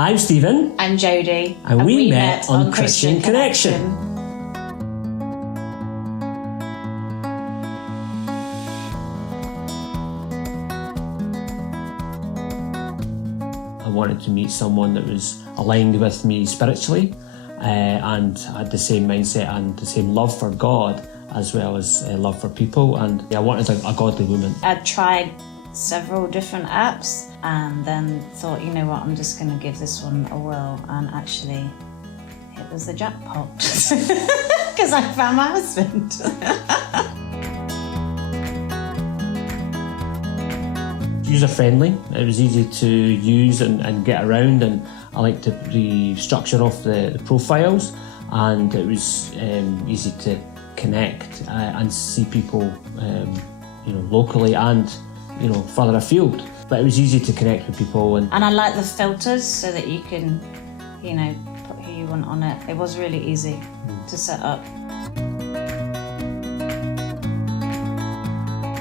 I'm Steven. I'm Jodie. And we met on Christian Connection. I wanted to meet someone that was aligned with me spiritually and had the same mindset and the same love for God as well as love for people, and I wanted a godly woman. I tried several different apps and then thought, you know what, I'm just going to give this one a whirl, and actually it was the jackpot because I found my husband. User-friendly, it was easy to use and get around, and I liked to restructure off the profiles, and it was easy to connect and see people locally and further afield. But it was easy to connect with people. And I like the filters so that you can put who you want on it. It was really easy to set up.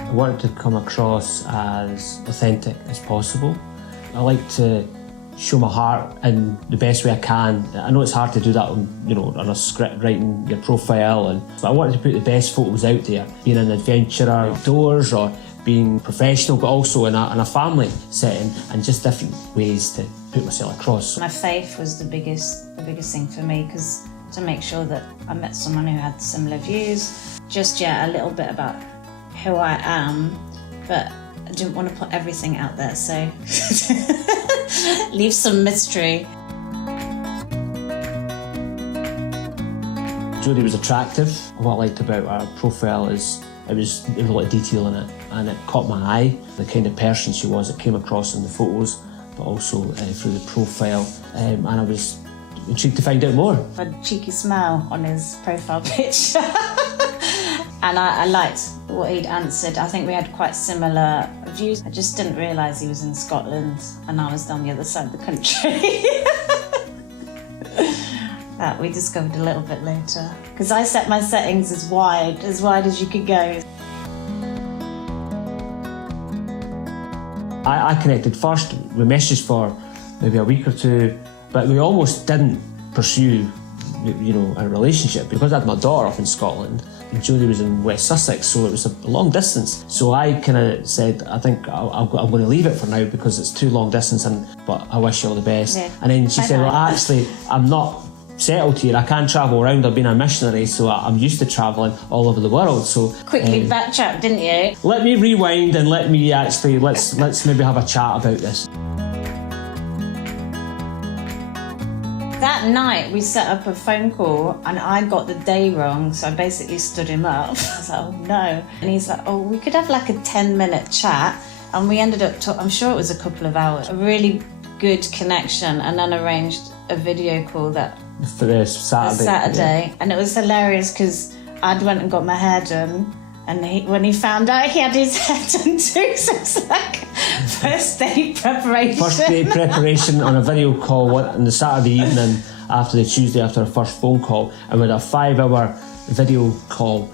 I wanted to come across as authentic as possible. I like to show my heart in the best way I can. I know it's hard to do that on a script, writing your profile, but I wanted to put the best photos out there, being an adventurer outdoors or being professional, but also in a family setting, and just different ways to put myself across. My faith was the biggest thing for me, because to make sure that I met someone who had similar views. Just a little bit about who I am, but I didn't want to put everything out there, so leave some mystery. Jodie was attractive. What I liked about her profile is there was a lot of detail in it, and it caught my eye, the kind of person she was. It came across in the photos, but also through the profile, and I was intrigued to find out more. A cheeky smile on his profile picture. And I liked what he'd answered. I think we had quite similar views. I just didn't realise he was in Scotland and I was down the other side of the country. That we discovered a little bit later. Because I set my settings as wide as you could go. I connected first. We messaged for maybe a week or two, but we almost didn't pursue a relationship because I had my daughter up in Scotland and Jodie was in West Sussex, so it was a long distance. So I kind of said, I think I'm going to leave it for now because it's too long distance, but I wish you all the best. Yeah. And then she said, well, actually, I'm not settled here. I can't travel around. I've been a missionary, so I'm used to travelling all over the world. So quickly backtrack, didn't you? Let me rewind and let's maybe have a chat about this. That night we set up a phone call and I got the day wrong, so I basically stood him up. I was like, oh no. And he's like, oh, we could have like a 10-minute chat. And we ended up I'm sure it was a couple of hours. A really good connection, and then arranged a video call for this Saturday. Yeah. And it was hilarious because I'd went and got my hair done, and when he found out he had his hair done too, so it's like first day preparation. First day preparation on a video call on the Saturday evening after the Tuesday after our first phone call, and we had a 5-hour video call,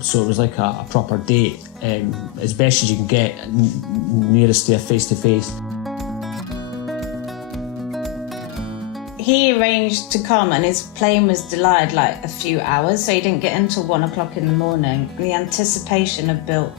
so it was like a proper date, as best as you can get, nearest to a face-to-face. He arranged to come and his plane was delayed like a few hours, so he didn't get until 1 o'clock in the morning. The anticipation had built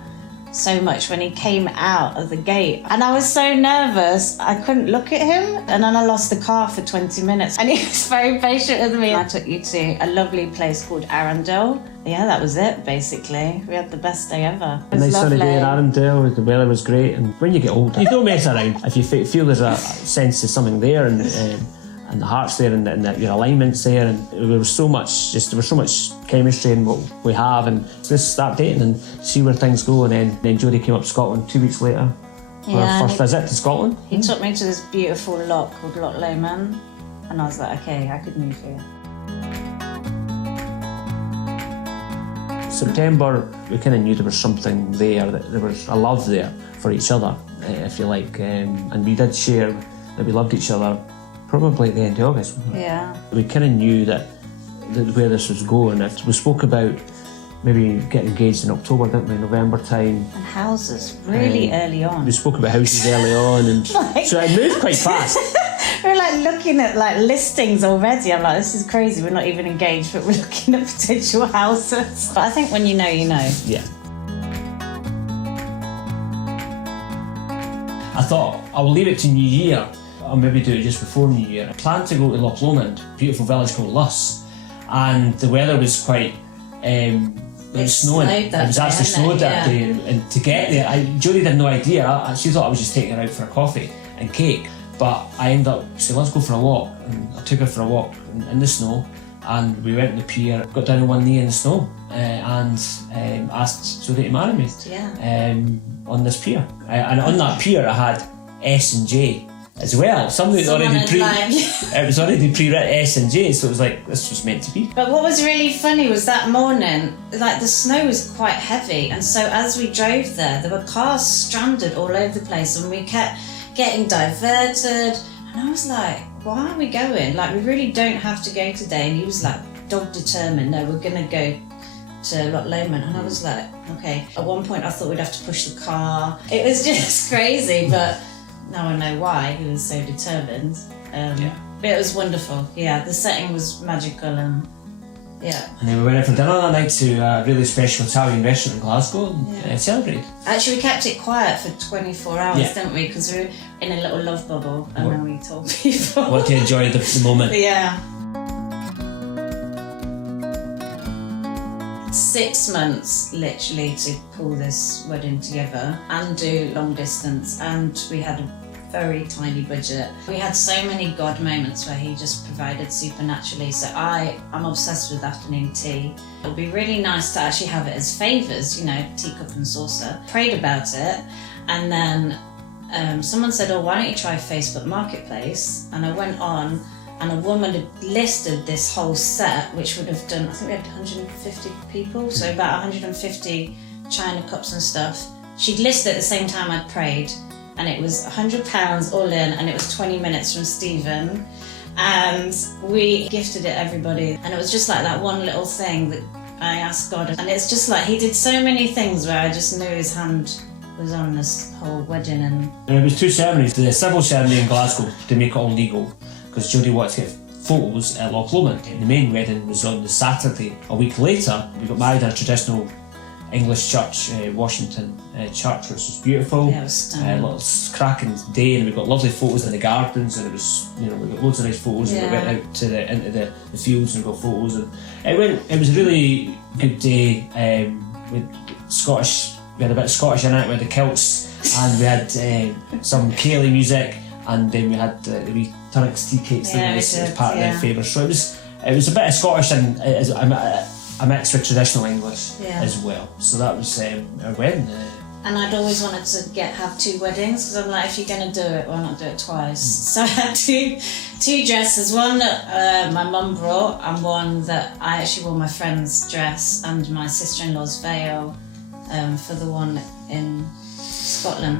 so much when he came out of the gate. And I was so nervous, I couldn't look at him. And then I lost the car for 20 minutes. And he was very patient with me. I took you to a lovely place called Arundel. Yeah, that was it, basically. We had the best day ever. A nice sunny day in Arundel, the weather was great. And when you get older, you don't mess around. If you feel there's a sense of something there, and the heart's there, and your alignment's there, and there was so much chemistry in what we have, and just start dating and see where things go. And then Jodie came up to Scotland 2 weeks later for her first visit to Scotland. He took me to this beautiful loch called Loch Lomond, and I was like, okay, I could move here. September, we kind of knew there was something there, that there was a love there for each other, if you like, and we did share that we loved each other. Probably at the end of August. Yeah. We kind of knew that where this was going. We spoke about maybe getting engaged in October, didn't we? November time. And houses really early on. We spoke about houses early on, and so it moved quite fast. we're like looking at like listings already. I'm like, this is crazy. We're not even engaged, but we're looking at potential houses. But I think when you know, you know. Yeah. I thought I will leave it to New Year. I'll maybe do it just before New Year. I planned to go to Loch Lomond, a beautiful village called Luss, and the weather was quite. It was snowing. It was actually snowed that day, and to get there, Jodie had no idea. She thought I was just taking her out for a coffee and cake, but I ended up saying, let's go for a walk, and I took her for a walk in the snow, and we went to the pier, got down on one knee in the snow, and asked Jodie to marry me on this pier. And on that pier I had S and J as well. Somebody had already it was already pre-written S and J, so it was like, this was meant to be. But what was really funny was that morning, like the snow was quite heavy, and so as we drove there were cars stranded all over the place, and we kept getting diverted, and I was like, why are we going? Like, we really don't have to go today. And he was like, dog determined, no, we're gonna go to Loch Lomond. And I was like, okay. At one point I thought we'd have to push the car. It was just crazy, but now I know why he was so determined. But it was wonderful. Yeah, the setting was magical, and yeah. And then we went out for dinner that night to a really special Italian restaurant in Glasgow and celebrated. Actually, we kept it quiet for 24 hours, didn't we? Because we were in a little love bubble, and then we told people. Want to enjoy the moment. Yeah. 6 months literally to pull this wedding together and do long distance, and we had a very tiny budget. We had so many God moments where he just provided supernaturally, so I'm obsessed with afternoon tea. It would be really nice to actually have it as favours, you know, teacup and saucer. Prayed about it, and then someone said, oh, why don't you try Facebook Marketplace? And I went on, and a woman had listed this whole set, which would have done, I think we had 150 people, so about 150 china cups and stuff. She'd listed at the same time I'd prayed, and it was £100 all in, and it was 20 minutes from Steven, and we gifted it everybody. And it was just like that one little thing that I asked God, and it's just like he did so many things where I just knew his hand was on this whole wedding. And it was 2 ceremonies. The civil ceremony in Glasgow to make it all legal, because Jodie wanted to get photos at Loch Lomond. The main wedding was on the Saturday. A week later, we got married at a traditional English church, Washington church, which was beautiful. Yeah, it was stunning. Little cracking day, and we got lovely photos in the gardens, and it was, you know, we got loads of nice photos. And we went out to into the fields and got photos, and it was a really good day. With Scottish, we had a bit of Scottish in it. We had the kilts, and we had some Cayley music, and then we had the wee Tunnocks tea cakes that was part of their favourites. So it was a bit of Scottish and a mix with traditional English as well. So that was our wedding. And I'd always wanted to have 2 weddings, because I'm like, if you're going to do it, why not do it twice? So I had two dresses, one that my mum brought, and one that I actually wore my friend's dress and my sister-in-law's veil for the one in Scotland.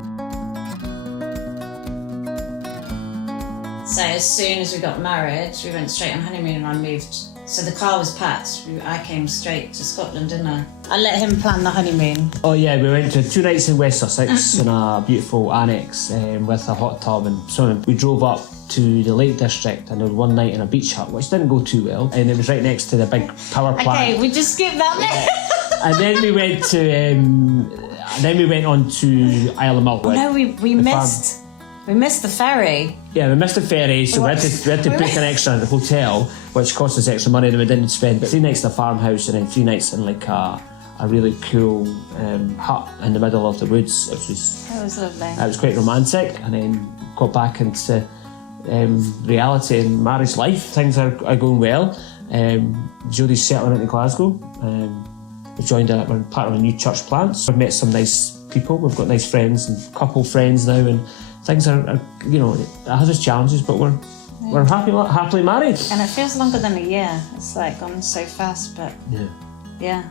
So as soon as we got married, we went straight on honeymoon, and I moved. So the car was packed. I came straight to Scotland, didn't I? I let him plan the honeymoon. Oh yeah, we went to 2 nights in West Sussex in a beautiful annex with a hot tub and swimming. We drove up to the Lake District, and there was one night in a beach hut, which didn't go too well, and it was right next to the big power plant. Okay, we just skipped that bit. And then we went to, then we went on to Isle of Mull. No, we missed. We missed the ferry. Yeah, we missed the ferry, so we had to book an extra hotel, which cost us extra money that we didn't spend. But 3 nights in a farmhouse, and then 3 nights in like a really cool hut in the middle of the woods. It was lovely. It was quite romantic, and then got back into reality and marriage life. Things are going well. Jodie's settling into Glasgow. We're part of a new church plant. So we've met some nice people. We've got nice friends and couple friends now, and things are, you know, it has its challenges, but we're happily married. And it feels longer than a year. It's like gone so fast, but yeah.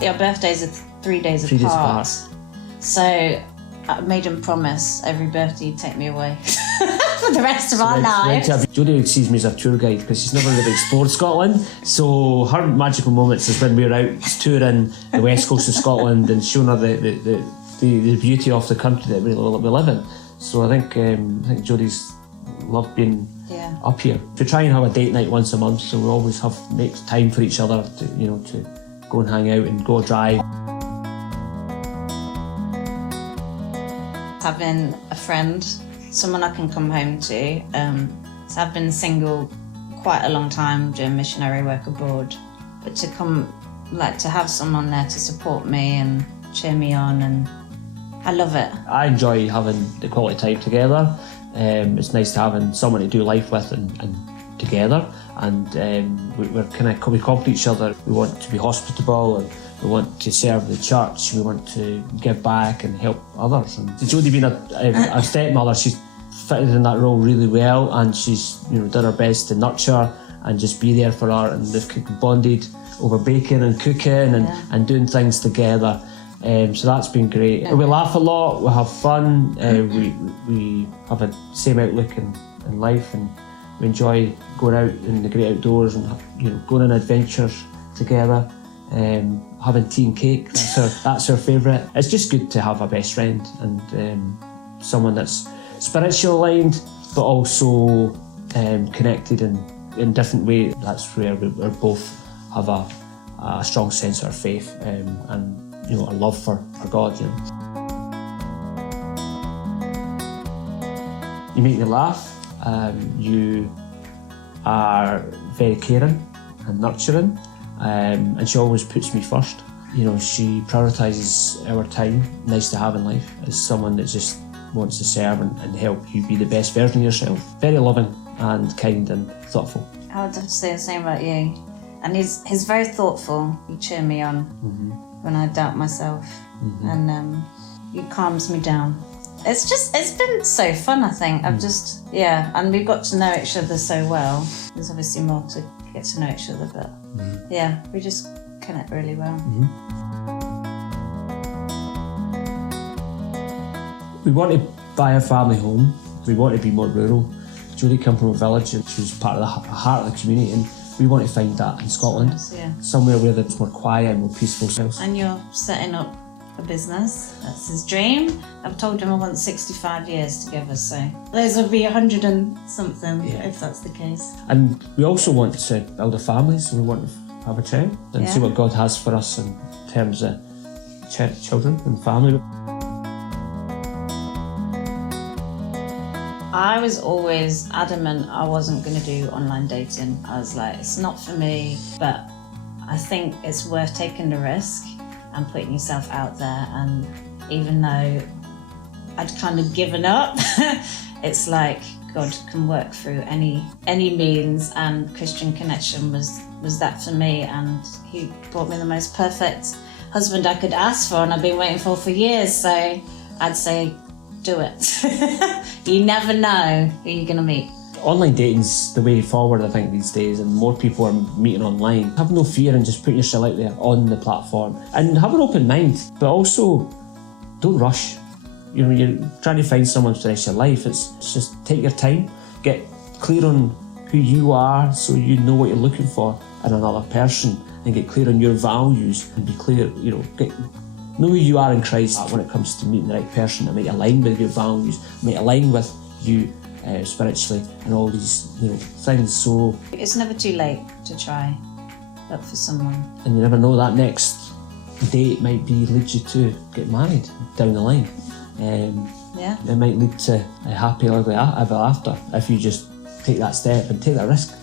Our birthdays are 3 days apart. 3 days apart. So I made him promise every birthday he'd take me away for the rest of our lives. Jodie sees me as a tour guide because she's never really explored Scotland. So her magical moments is when we're out touring the west coast of Scotland and showing her the the beauty of the country that we live in. So I think Jodie's loved being up here. We try and have a date night once a month, so we always make time for each other to go and hang out and go drive. Having a friend, someone I can come home to. So I've been single quite a long time doing missionary work abroad, but to have someone there to support me and cheer me on, and I love it. I enjoy having the quality time together. It's nice to having someone to do life with and together, and we compliment each other. We want to be hospitable, and we want to serve the church. We want to give back and help others. And Jodie being a stepmother, she's fitted in that role really well, and she's done her best to nurture and just be there for her, and they've bonded over baking and cooking and doing things together. So that's been great. We laugh a lot, we have fun, we have a same outlook in life, and we enjoy going out in the great outdoors and going on adventures together, having tea and cake. That's our favourite. It's just good to have a best friend and someone that's spiritual aligned but also connected in different ways. That's where we both have a strong sense of our faith and a love for God. You make me laugh. You are very caring and nurturing, and she always puts me first. She prioritises our time. Nice to have in life as someone that just wants to serve and help you be the best version of yourself. Very loving and kind and thoughtful. I would have to say the same about you. And he's very thoughtful. You cheer me on when I doubt myself, and he calms me down. It's been so fun, I think. And we've got to know each other so well. There's obviously more to get to know each other, but we just connect really well. We want to buy a family home. We want to be more rural. Jodie came from a village and she was part of the heart of the community, and we want to find that in Scotland. Somewhere where there's more quiet and more peaceful. And you're setting up a business. That's his dream. I've told him I want 65 years together, so those will be 100 and something if that's the case. And we also want to build a family, so we want to have a child and see what God has for us in terms of children and family. I was always adamant I wasn't going to do online dating. I was like, it's not for me, but I think it's worth taking the risk and putting yourself out there. And even though I'd kind of given up, it's like God can work through any means, and Christian Connection was that for me, and he brought me the most perfect husband I could ask for, and I've been waiting for years, so I'd say do it. You never know who you're going to meet. Online dating's the way forward, I think, these days, and more people are meeting online. Have no fear and just put yourself out there on the platform, and have an open mind, but also don't rush. When you're trying to find someone for the rest of your life, it's just take your time, get clear on who you are so you know what you're looking for in another person, and get clear on your values and be clear, know who you are in Christ when it comes to meeting the right person that might align with your values, might align with you spiritually, and all these things. So it's never too late to try look for someone. And you never know, that next date might lead you to get married down the line. It might lead to a happy ever after if you just take that step and take that risk.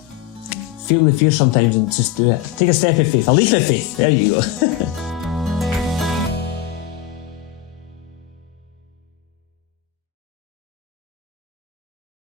Feel the fear sometimes and just do it. Take a step of faith, a leap of faith. There you go.